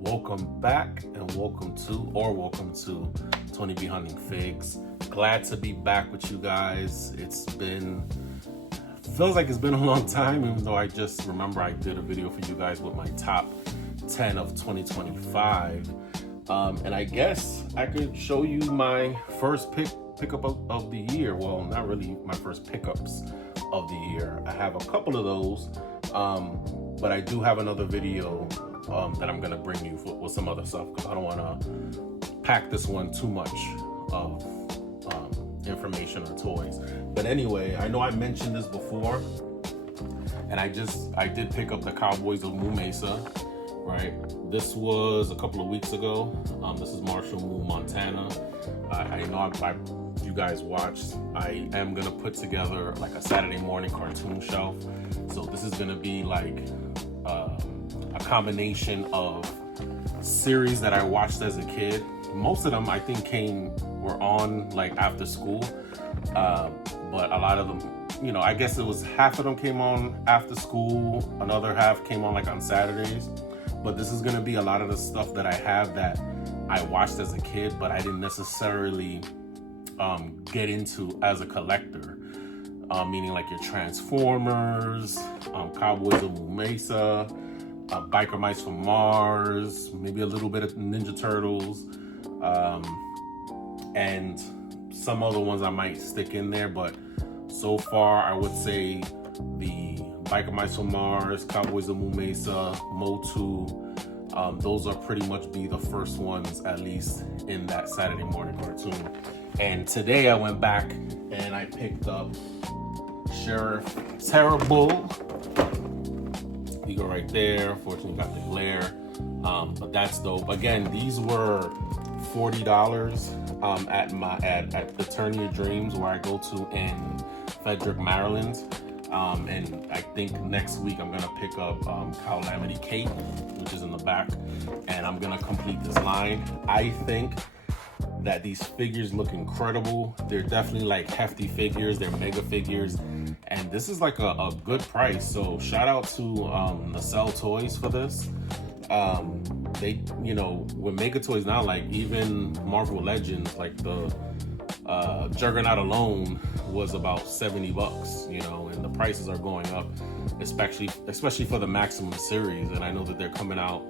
Welcome back and welcome to Tony B Hunting Figs. Glad to be back with you guys. Feels like it's been a long time, even though I just remember I did a video for you guys with my top 10 of 2025. And I guess I could show you my first pickup of the year. Well, not really my first pickups of the year. I have a couple of those, but I do have another video that I'm gonna bring you with some other stuff because I don't want to pack this one too much of information or toys. But anyway, I know I mentioned this before, and I did pick up the Cowboys of Mesa, right? This was a couple of weeks ago. This is Marshall, Montana. I know if you guys watched, I am gonna put together like a Saturday morning cartoon shelf. So this is gonna be like a combination of series that I watched as a kid. Most of them I think were on like after school, but a lot of them, I guess it was half of them came on after school, another half came on like on Saturdays. But this is gonna be a lot of the stuff that I have that I watched as a kid, but I didn't necessarily get into as a collector. Meaning like your Transformers, Cowboys of Mesa, Biker Mice from Mars, maybe a little bit of Ninja Turtles, and some other ones I might stick in there. But so far, I would say the Biker Mice from Mars, Cowboys of Mesa, Motu, those are pretty much be the first ones, at least in that Saturday morning cartoon. And today I went back and I picked up Sheriff Terrible. You go right there. Fortunately, got the glare, but that's dope. Again, these were $40 at the Turn Your Dreams, where I go to in Frederick, Maryland. And I think next week I'm gonna pick up Calamity Cape, which is in the back, and I'm gonna complete this line. I think that these figures look incredible. They're definitely like hefty figures. They're mega figures, and this is like a good price. So shout out to Nacelle Toys for this. They, with mega toys now, like even Marvel Legends, like the Juggernaut alone was about $70, and the prices are going up, especially for the Maximum series. And I know that they're coming out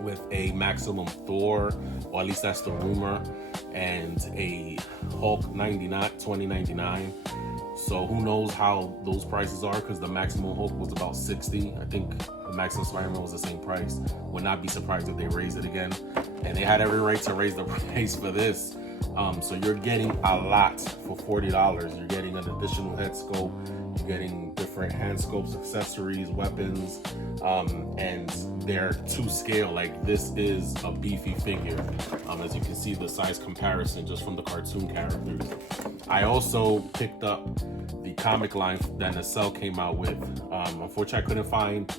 with a Maximum Thor, or at least that's the rumor, and a Hulk 2099. So who knows how those prices are, because the Maximum Hulk was about $60. I think the Maximum Spider-Man was the same price. Would not be surprised if they raise it again. And they had every right to raise the price for this. So you're getting a lot for $40. You're getting an additional head scope. You're getting different hand scopes, accessories, weapons, and they're to scale. Like, this is a beefy figure. As you can see, the size comparison just from the cartoon characters. I also picked up the comic line that Nacelle came out with. Unfortunately, I couldn't find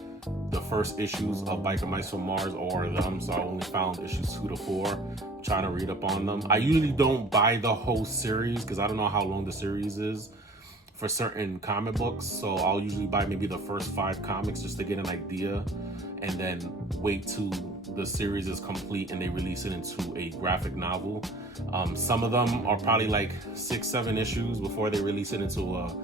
the first issues of Biker Mice from Mars or them, so I only found issues 2 to 4. Trying to read up on them. I usually don't buy the whole series because I don't know how long the series is for certain comic books, so I'll usually buy maybe the first 5 comics just to get an idea, and then wait till the series is complete and they release it into a graphic novel. Some of them are probably like 6-7 issues before they release it into a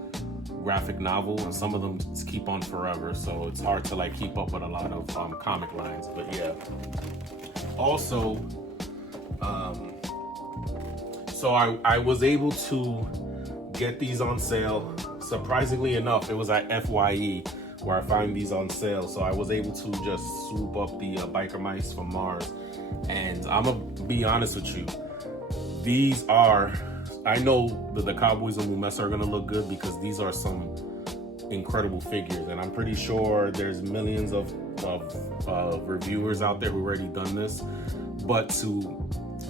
graphic novel, and some of them just keep on forever, so it's hard to like keep up with a lot of comic lines. But yeah, also so I was able to get these on sale. Surprisingly enough, it was at FYE where I find these on sale, so I was able to just swoop up the Biker Mice from Mars. And I'm gonna be honest with you, these are, I know that the Cowboys of Mesa are gonna look good because these are some incredible figures, and I'm pretty sure there's millions of reviewers out there who already done this. But to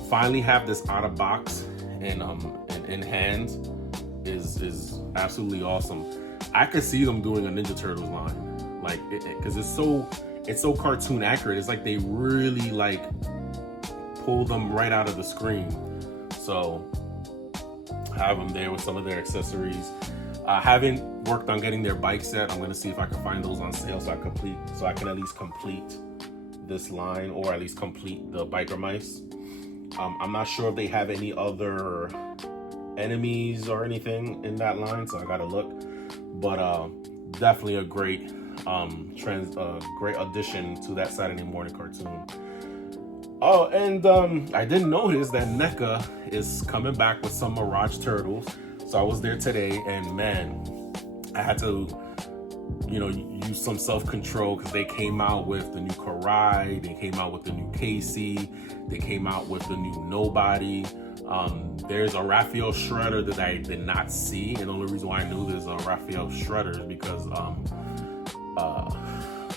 finally have this out of box and in hand is absolutely awesome. I could see them doing a Ninja Turtles line, like, because it's so cartoon accurate. It's like they really like pull them right out of the screen. So I have them there with some of their accessories. I haven't worked on getting their bike set. I'm gonna see if I can find those on sale so I can at least complete this line, or at least complete the biker mice. I'm not sure if they have any other enemies or anything in that line, so I gotta look. But definitely a great great addition to that Saturday morning cartoon. Oh, and I didn't notice that NECA is coming back with some Mirage Turtles. So I was there today, and man, I had to, use some self-control because they came out with the new Karai, they came out with the new Casey, they came out with the new Nobody. There's a Raphael Shredder that I did not see, and the only reason why I knew there's a Raphael Shredder is because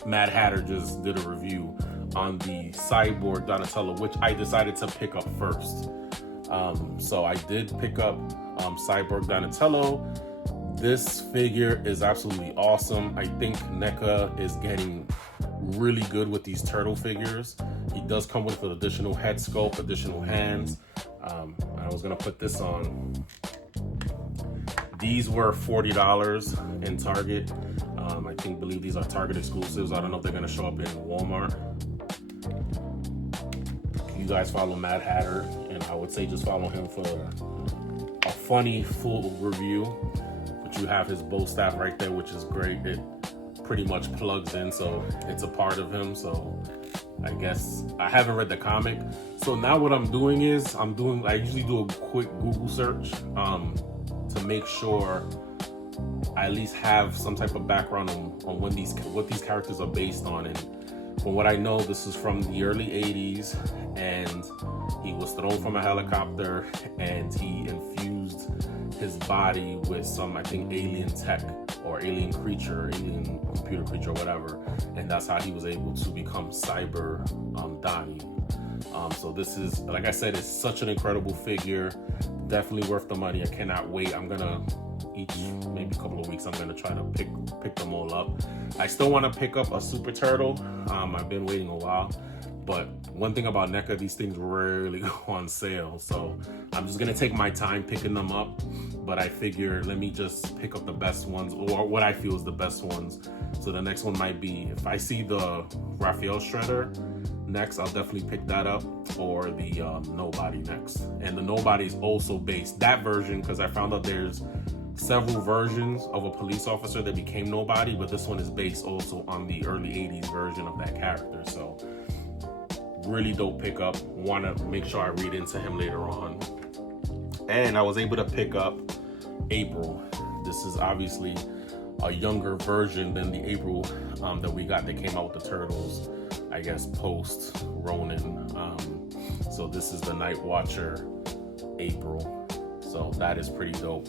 Mad Hatter just did a review on the Cyborg Donatello, which I decided to pick up first. So I did pick up Cyborg Donatello. This figure is absolutely awesome. I think NECA is getting really good with these turtle figures. He does come with an additional head sculpt, additional hands. I was gonna put this on. These were $40 in Target. I believe these are Target exclusives. I don't know if they're gonna show up in Walmart. You guys follow Mad Hatter, and I would say just follow him for a funny full review. But you have his bow staff right there, which is great. It pretty much plugs in, so it's a part of him. So I guess I haven't read the comic. So now what I'm doing is I usually do a quick Google search to make sure I at least have some type of background on what these characters are based on. And from what I know, this is from the early 80s, and he was thrown from a helicopter, and he infused his body with some, I think, alien tech or alien creature, alien computer creature, or whatever, and that's how he was able to become Cyber Donnie. So this is, like I said, it's such an incredible figure, definitely worth the money. I cannot wait. I'm gonna maybe a couple of weeks, I'm gonna try to pick them all up. I still want to pick up a Super Turtle. I've been waiting a while, but one thing about NECA, these things rarely go on sale, so I'm just gonna take my time picking them up. But I figure let me just pick up the best ones, or what I feel is the best ones. So the next one might be, if I see the Raphael Shredder next, I'll definitely pick that up, or the Nobody next. And the Nobody is also based, that version, because I found out there's several versions of a police officer that became Nobody, but this one is based also on the early 80s version of that character. So really dope pickup. Want to make sure I read into him later on. And I was able to pick up April. This is obviously a younger version than the April that we got that came out with the Turtles, I guess post Ronin. So this is the Night Watcher April. So that is pretty dope.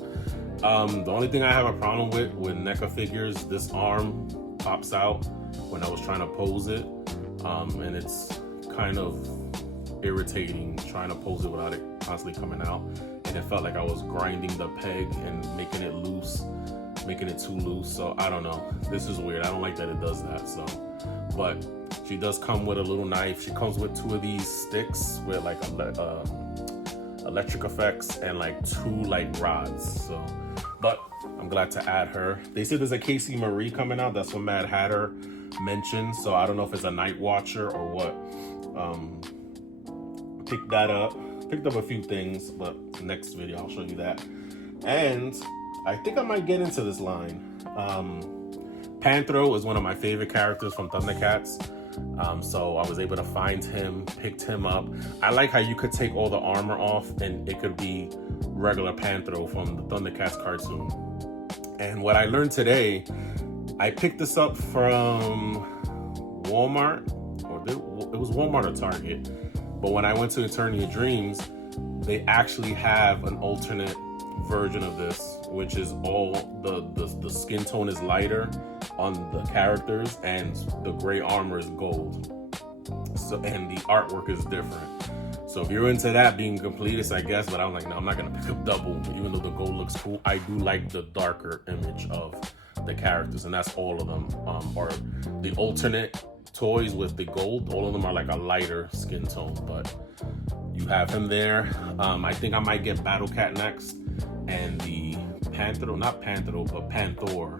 The only thing I have a problem with NECA figures, this arm pops out when I was trying to pose it, and it's kind of irritating trying to pose it without it constantly coming out, and it felt like I was grinding the peg and making it loose, making it too loose. So I don't know, this is weird. I don't like that it does that. So, but she does come with a little knife. She comes with 2 of these sticks with like electric effects and like 2 like rods. So, but I'm glad to add her. They said there's a Casey Marie coming out. That's what Mad Hatter mentioned. So I don't know if it's a Night Watcher or what. Picked that up. Picked up a few things, but next video I'll show you that. And I think I might get into this line. Panthro is one of my favorite characters from Thundercats. So I was able to find him, picked him up. I like how you could take all the armor off and it could be regular Panthro from the Thundercats cartoon. And what I learned today, I picked this up from Walmart, or it was Walmart or Target. But when I went to Eternity of Dreams, they actually have an alternate version of this, which is all the skin tone is lighter on the characters and the gray armor is gold. So, and the artwork is different. So if you're into that being completist, I guess, but I'm like, no, I'm not gonna pick up double, even though the gold looks cool. I do like the darker image of the characters, and that's all of them. Or the alternate toys with the gold, all of them are like a lighter skin tone, but you have him there. I think I might get Battle Cat next, and the not Panthro, but Panthor.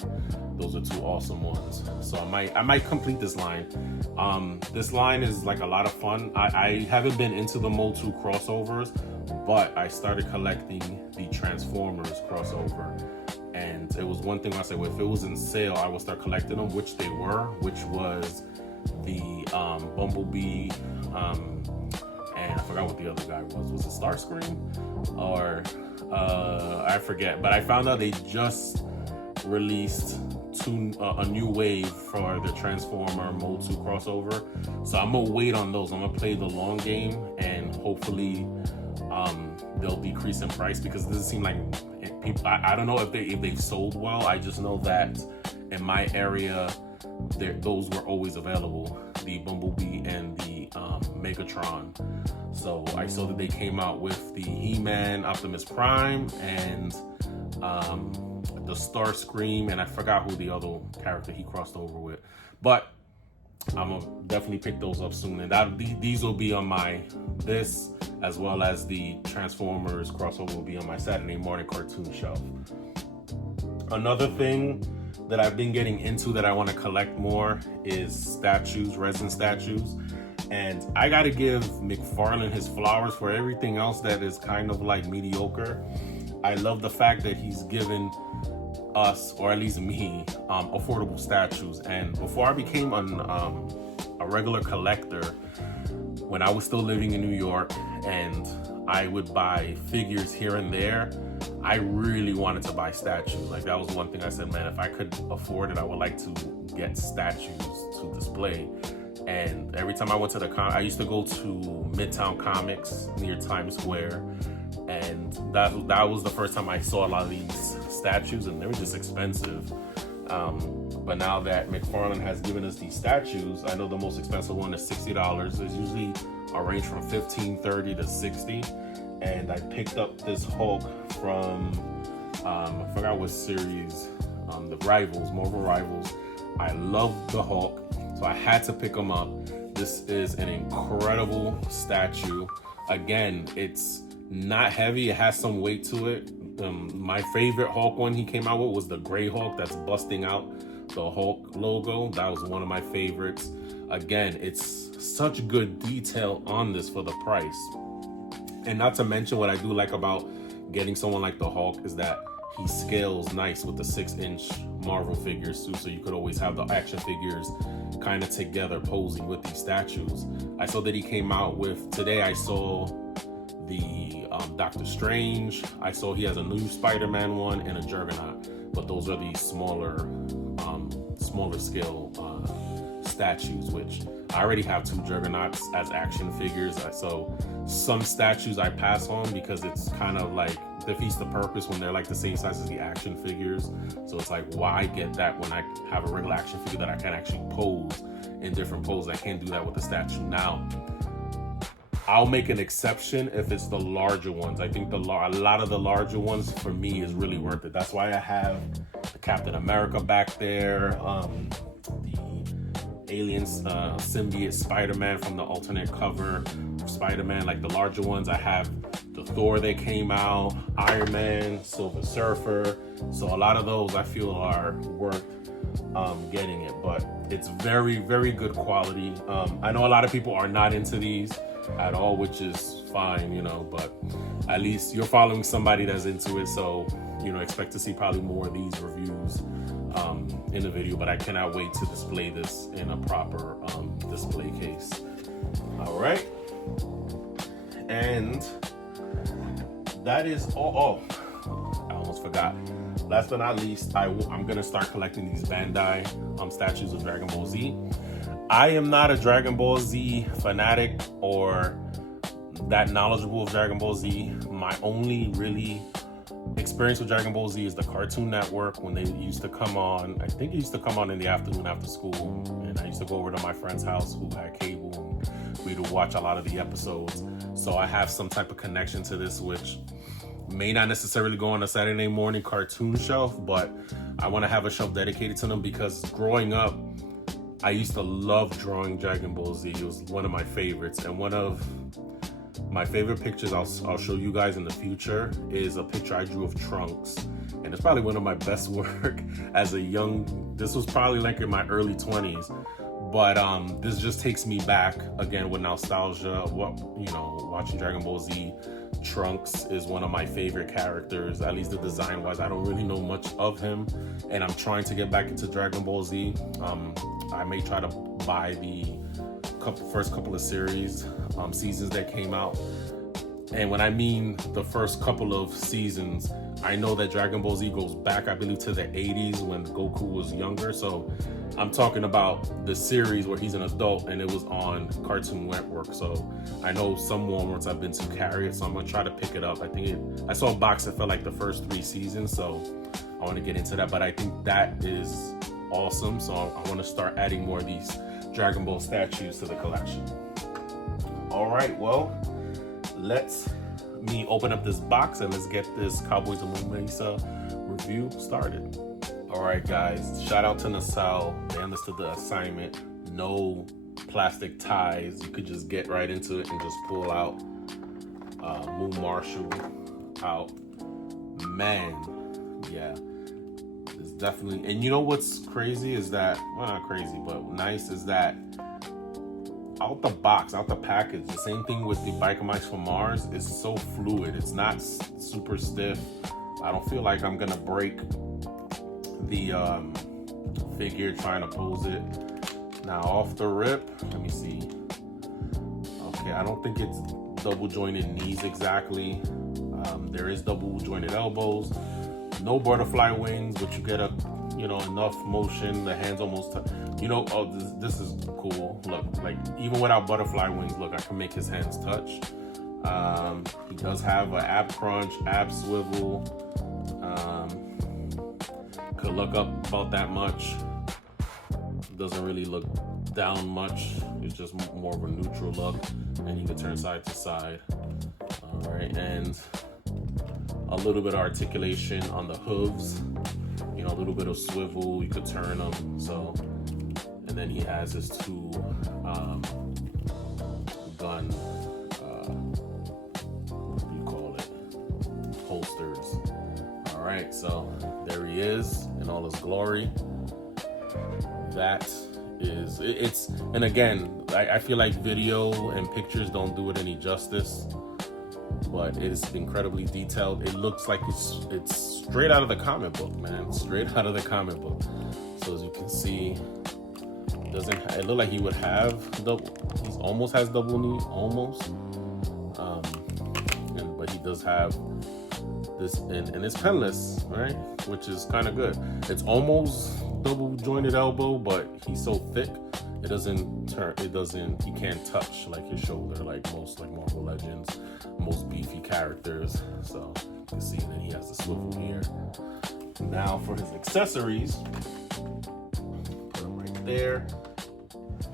Those are two awesome ones. So I might complete this line. This line is like a lot of fun. I haven't been into the Motu crossovers, but I started collecting the Transformers crossover. And it was one thing I said, well, if it was in sale, I would start collecting them, which they were, which was the Bumblebee, and I forgot what the other guy was. Was it Starscream? Or I forget. But I found out they just released a new wave for the Transformer Motu crossover. So I'm gonna wait on those. I'm gonna play the long game, and hopefully they'll decrease in price, because it doesn't seem like people. I don't know if they've sold well. I just know that in my area, those were always available, the Bumblebee and the Megatron. So I saw that they came out with the He-Man Optimus Prime and the Starscream, and I forgot who the other character he crossed over with. But I'm gonna definitely pick those up soon, and these will be on this, as well as the Transformers crossover will be on my Saturday morning cartoon shelf. Another thing that I've been getting into that I want to collect more is statues, resin statues. And I got to give McFarlane his flowers for everything else that is kind of like mediocre. I love the fact that he's given us, or at least me, affordable statues. And before I became a regular collector, when I was still living in New York and I would buy figures here and there, I really wanted to buy statues. Like, that was one thing I said, man, if I could afford it, I would like to get statues to display. And every time I went to I used to go to Midtown Comics near Times Square, and that was the first time I saw a lot of these statues, and they were just expensive. But now that McFarlane has given us these statues, I know the most expensive one is $60. There's usually a range from $15, $30 to $60. And I picked up this Hulk from, I forgot what series, the Rivals, Marvel Rivals. I love the Hulk, so I had to pick him up. This is an incredible statue. Again, it's not heavy, it has some weight to it. My favorite Hulk one he came out with was the gray Hulk that's busting out the Hulk logo. That was one of my favorites. Again, it's such good detail on this for the price. And not to mention, what I do like about getting someone like the Hulk is that he scales nice with the 6-inch Marvel figures too, so you could always have the action figures kind of together posing with these statues. I saw that he came out with, today I saw the Doctor Strange. I saw he has a new Spider-Man one and a Juggernaut, but those are the smaller scale statues, which I already have 2 Juggernauts as action figures. So some statues I pass on because it's kind of like defeats the purpose when they're like the same size as the action figures. So it's like, why get that when I have a regular action figure that I can actually pose in different poses? I can't do that with the statue. Now, I'll make an exception if it's the larger ones. I think a lot of the larger ones for me is really worth it. That's why I have the Captain America back there, the Aliens symbiote Spider-Man from the alternate cover Spider-Man, like the larger ones. I have the Thor that came out, Iron Man, Silver Surfer. So a lot of those I feel are worth getting it, but it's very, very good quality. I know a lot of people are not into these at all, which is fine, you know, but at least you're following somebody that's into it, so you know, expect to see probably more of these reviews in the video. But I cannot wait to display this in a proper display case. All right, and that is all. I almost forgot. Last but not least, I'm gonna start collecting these Bandai statues of Dragon Ball Z. I am not a Dragon Ball Z fanatic or that knowledgeable of Dragon Ball Z. My only really experience with Dragon Ball Z is the Cartoon Network, when they used to come on. I think it used to come on in the afternoon after school, and I used to go over to my friend's house who had cable, and we'd watch a lot of the episodes. So I have some type of connection to this, which may not necessarily go on a Saturday morning cartoon shelf, but I want to have a shelf dedicated to them, because growing up, I used to love drawing Dragon Ball Z. It was one of my favorites, and one of My favorite pictures I'll show you guys in the future is a picture I drew of Trunks. And it's probably one of my best work as a young, this was probably like in my early 20s. But this just takes me back again with nostalgia. What, you know, watching Dragon Ball Z. Trunks is one of my favorite characters, at least the design wise. I don't really know much of him, and I'm trying to get back into Dragon Ball Z. I may try to buy the first couple of seasons that came out. And when I mean the first couple of seasons, I know that Dragon Ball Z goes back, I believe, to the 80s when Goku was younger. So I'm talking about the series where he's an adult and it was on Cartoon Network. So I know some Walmarts I've been to carry it, so I'm gonna try to pick it up. I saw a box that felt like the first 3 seasons, so I want to get into that. But I think that is awesome. So I want to start adding more of these Dragon Ball statues to the collection. All right, well, let's me open up this box and let's get this Cowboys of Mesa review started. All right, guys, shout out to Nacelle. They understood the assignment. No plastic ties. You could just get right into it and just pull out Moon Marshall out. Man, yeah, it's definitely. And you know what's crazy is that, well, not crazy, but nice is that out the box, out the package, the same thing with the Biker Mice from Mars, is so fluid. It's not super stiff. I don't feel like I'm gonna break the figure trying to pose it. Now off the rip, let me see. Okay, I don't think it's double jointed knees exactly. There is double jointed elbows. No butterfly wings, but you get a, you know, enough motion. The hands almost, you know, oh, this is cool. Look, like even without butterfly wings, look, I can make his hands touch. He does have an ab crunch, ab swivel. Could look up about that much. Doesn't really look down much. It's just more of a neutral look, and you can turn side to side. All right, and a little bit of articulation on the hooves. You know, a little bit of swivel. You could turn them. So, and then he has his 2 gun. What do you call it? Holsters. All right, so there he is in all his glory. That is, it's, and again, I feel like video and pictures don't do it any justice, but it is incredibly detailed. It looks like it's straight out of the comic book, man. Straight out of the comic book. So as you can see, it look like he would have he almost has double knee, almost. But he does have this, and it's penless, right? Which is kind of good. It's almost double jointed elbow, but he's so thick, it doesn't turn, he can't touch like his shoulder, like most like Marvel Legends, most beefy characters. So you can see that he has the swivel here. Now for his accessories, put them right there.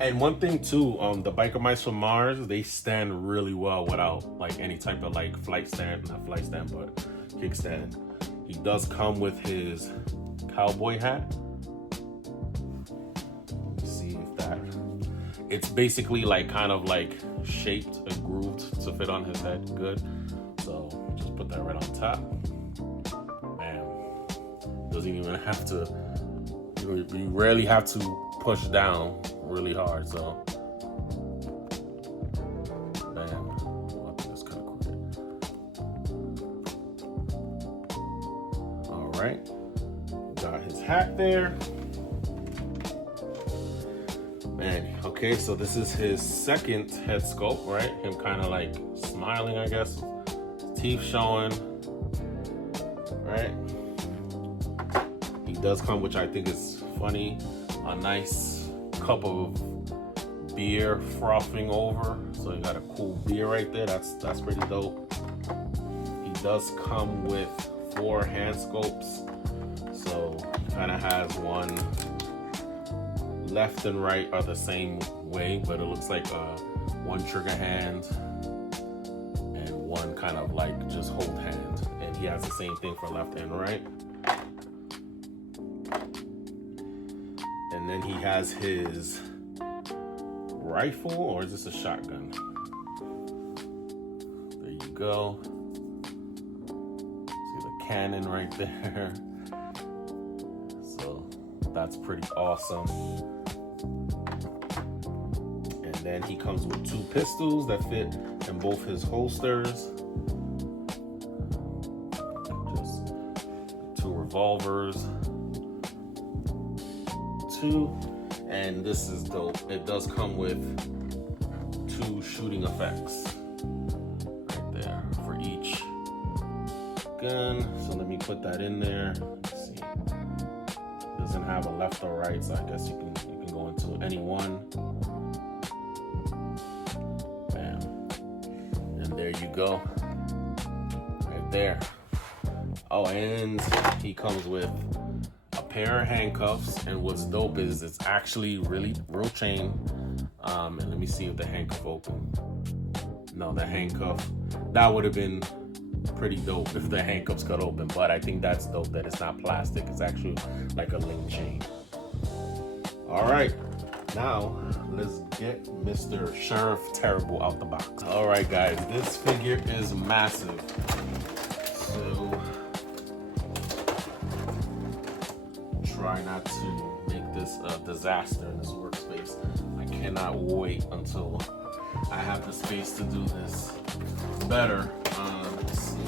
And one thing too, the Biker Mice from Mars, they stand really well without like any type of like not flight stand, but kickstand. He does come with his cowboy hat. See if that, it's basically like kind of like shaped and grooved to fit on his head good. So just put that right on top. Bam. Doesn't even have to, you rarely have to push down really hard, so bam. Well, I think that's kind of crooked. All right, got his hat there. Man, okay, so this is his second head sculpt, right? Him kind of like smiling, I guess. Teeth showing, right? He does come, which I think is funny, a nice cup of beer frothing over. So you got a cool beer right there. That's pretty dope. He does come with 4 hand sculpts. So he kind of has one left and right are the same way, but it looks like one trigger hand and one kind of like just hold hand. And he has the same thing for left and right. And then he has his rifle, or is this a shotgun? go. See the cannon right there. So that's pretty awesome. And then he comes with 2 pistols that fit in both his holsters. Just 2 revolvers. 2. And this is dope. It does come with 2 shooting effects right there for each gun. So let me put that in there. Let's see. It doesn't have a left or right, so I guess you can go into any one. Bam. And there you go. Right there. Oh, and he comes with a pair of handcuffs, and what's dope is it's actually real chain. And let me see if the handcuff open. No, the handcuff, that would have been pretty dope if the handcuffs got open, but I think that's dope that it's not plastic. It's actually like a link chain. All right, now let's get Mr. Sheriff Terrible out the box. All right, guys, this figure is massive. So try not to make this a disaster in this workspace. I cannot wait until I have the space to do this better. Let's see.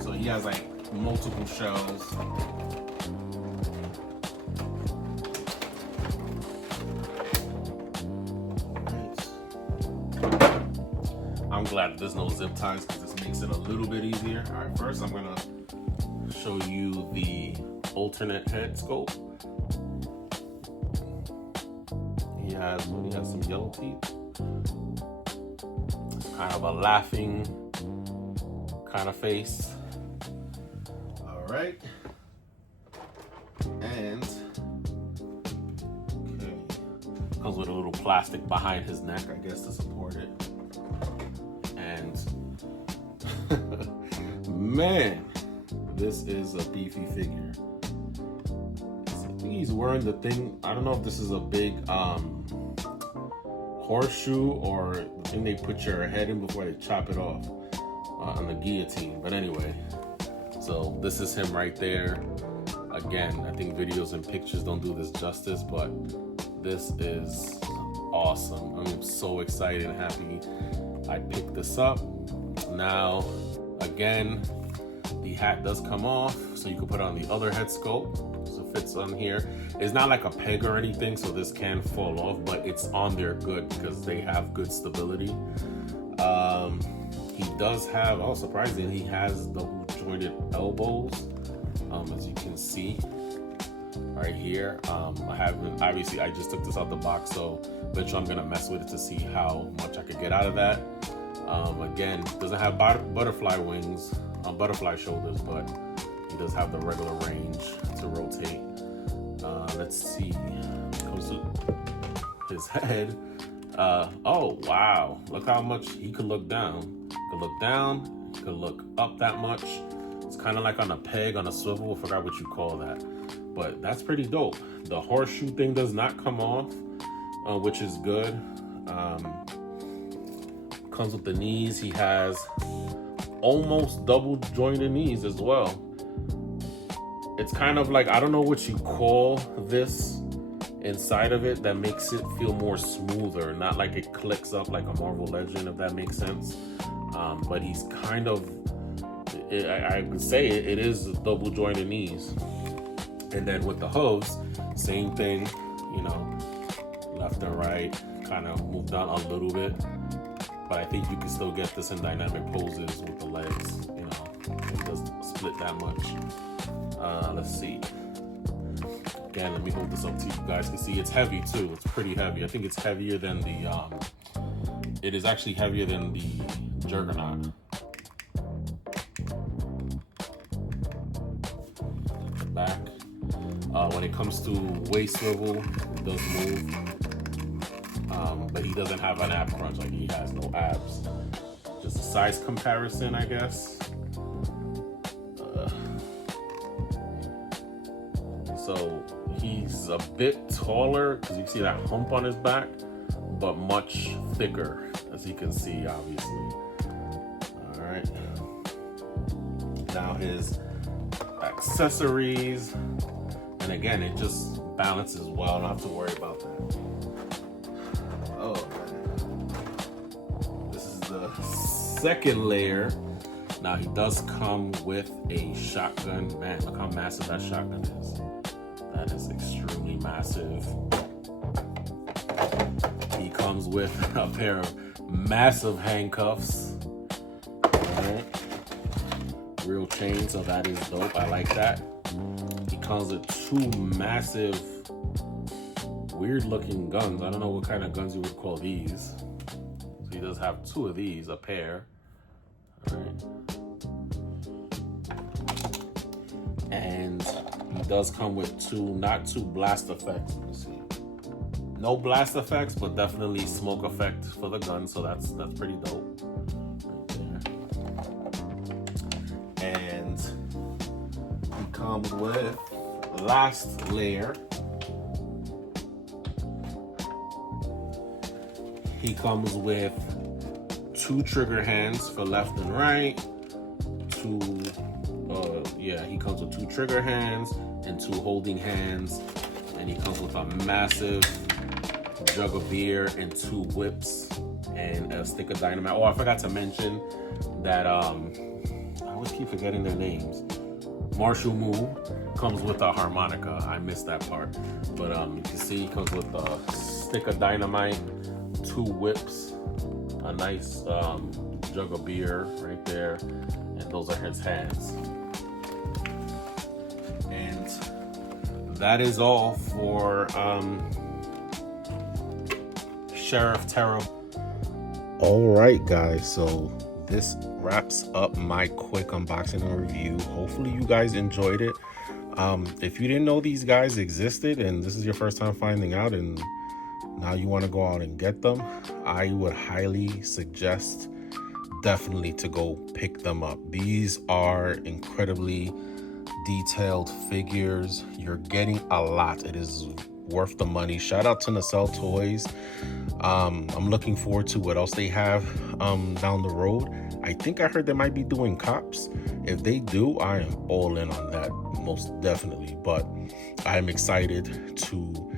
So he has like multiple shells. I'm glad there's no zip ties because this makes it a little bit easier. All right, first I'm gonna show you the alternate head scope. He has some yellow teeth. Kind of a laughing kind of face. All right. And okay, comes with a little plastic behind his neck, I guess, to support it. And man, this is a beefy figure. I think he's wearing the thing. I don't know if this is a big horseshoe or the thing they put your head in before they chop it off on the guillotine. But anyway, so this is him right there. Again, I think videos and pictures don't do this justice, but this is awesome. I'm so excited and happy I picked this up. Now, again, the hat does come off, so you can put on the other head scope. So it fits on here. It's not like a peg or anything, so this can fall off, but it's on there good because they have good stability. He does have, oh, surprisingly, he has double jointed elbows, as you can see right here. I haven't, obviously, I just took this out the box, so eventually I'm gonna mess with it to see how much I could get out of that. Again, doesn't have butterfly wings, butterfly shoulders, but he does have the regular range to rotate. Let's see, comes to his head. Oh wow, look how much he could look down. Could look down, could look up that much. It's kind of like on a peg, on a swivel. I forgot what you call that, but that's pretty dope. The horseshoe thing does not come off, which is good. Comes with the knees. He has almost double jointed knees as well. It's kind of like, I don't know what you call this inside of it that makes it feel more smoother, not like it clicks up like a Marvel Legend, if that makes sense. But he's kind of, I would say it is double jointed knees. And then with the hooves, same thing, you know, left and right, kind of moved down a little bit. But I think you can still get this in dynamic poses with the legs, you know, it doesn't split that much. Let's see. Again, let me hold this up so you guys can see. It's heavy too, it's pretty heavy. I think it's heavier than the, it is actually heavier than the Juggernaut. Back. When it comes to waist swivel, it does move. But he doesn't have an ab crunch, like he has no abs. Just a size comparison, I guess. So he's a bit taller because you see that hump on his back, but much thicker as you can see, obviously. All right. Now his accessories, and again, it just balances well. I don't have to worry about that. Oh man. This is the second layer. Now he does come with a shotgun. Man, look how massive that shotgun is. That is extremely massive. He comes with a pair of massive handcuffs. Alright. Real chain, so that is dope. I like that. He comes with two massive, weird looking guns. I don't know what kind of guns you would call these. So he does have two of these, a pair. Alright. And he does come with not two blast effects. Let me see. No blast effects, but definitely smoke effect for the gun, so that's pretty dope. Right there. And he comes with last layer. He comes with two trigger hands for left and right. He comes with two trigger hands and two holding hands, and he comes with a massive jug of beer and two whips and a stick of dynamite. Oh, I forgot to mention that I always keep forgetting their names. Marshall Moo comes with a harmonica. I missed that part, but you can see he comes with a stick of dynamite, two whips, a nice jug of beer right there, and those are his hands. And that is all for Sheriff Terra. All right, guys, so this wraps up my quick unboxing and review. Hopefully you guys enjoyed it. If you didn't know these guys existed and this is your first time finding out and now you want to go out and get them, I would highly suggest definitely to go pick them up. These are incredibly detailed figures. You're getting a lot. It is worth the money. Shout out to Nacelle Toys. I'm looking forward to what else they have down the road. I think I heard they might be doing cops. If they do, I am all in on that, most definitely. But I'm excited to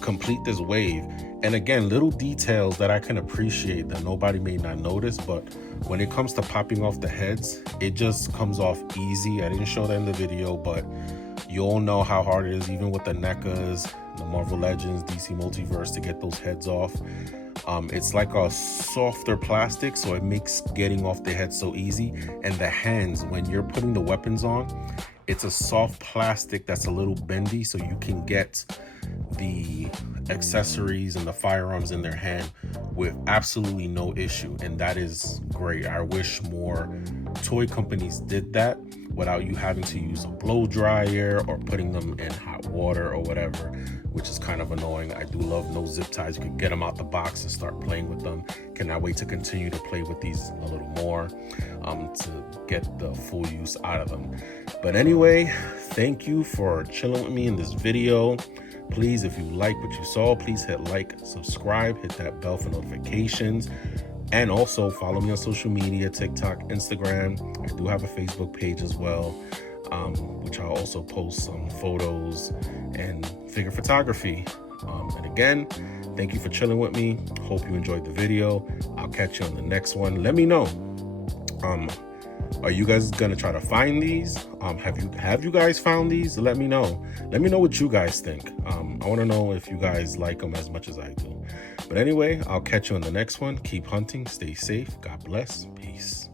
complete this wave. And again, little details that I can appreciate that nobody may not notice, but when it comes to popping off the heads, it just comes off easy. I didn't show that in the video, but you all know how hard it is, even with the NECAs, the Marvel Legends, DC Multiverse, to get those heads off. It's like a softer plastic, so it makes getting off the head so easy. And the hands, when you're putting the weapons on, it's a soft plastic that's a little bendy, so you can get the accessories and the firearms in their hand with absolutely no issue, and that is great. I wish more toy companies did that without you having to use a blow dryer or putting them in hot water or whatever, which is kind of annoying. I do love no zip ties. You can get them out the box and start playing with them. Cannot wait to continue to play with these a little more to get the full use out of them. But anyway, thank you for chilling with me in this video. Please, if you like what you saw, please hit like, subscribe, hit that bell for notifications, and also follow me on social media, TikTok, Instagram. I do have a Facebook page as well, which I'll also post some photos and figure photography. And again, thank you for chilling with me. Hope you enjoyed the video. I'll catch you on the next one. Let me know. Are you guys gonna try to find these? Have you guys found these? Let me know. Let me know what you guys think. I want to know if you guys like them as much as I do. But anyway, I'll catch you on the next one. Keep hunting, stay safe. God bless. Peace.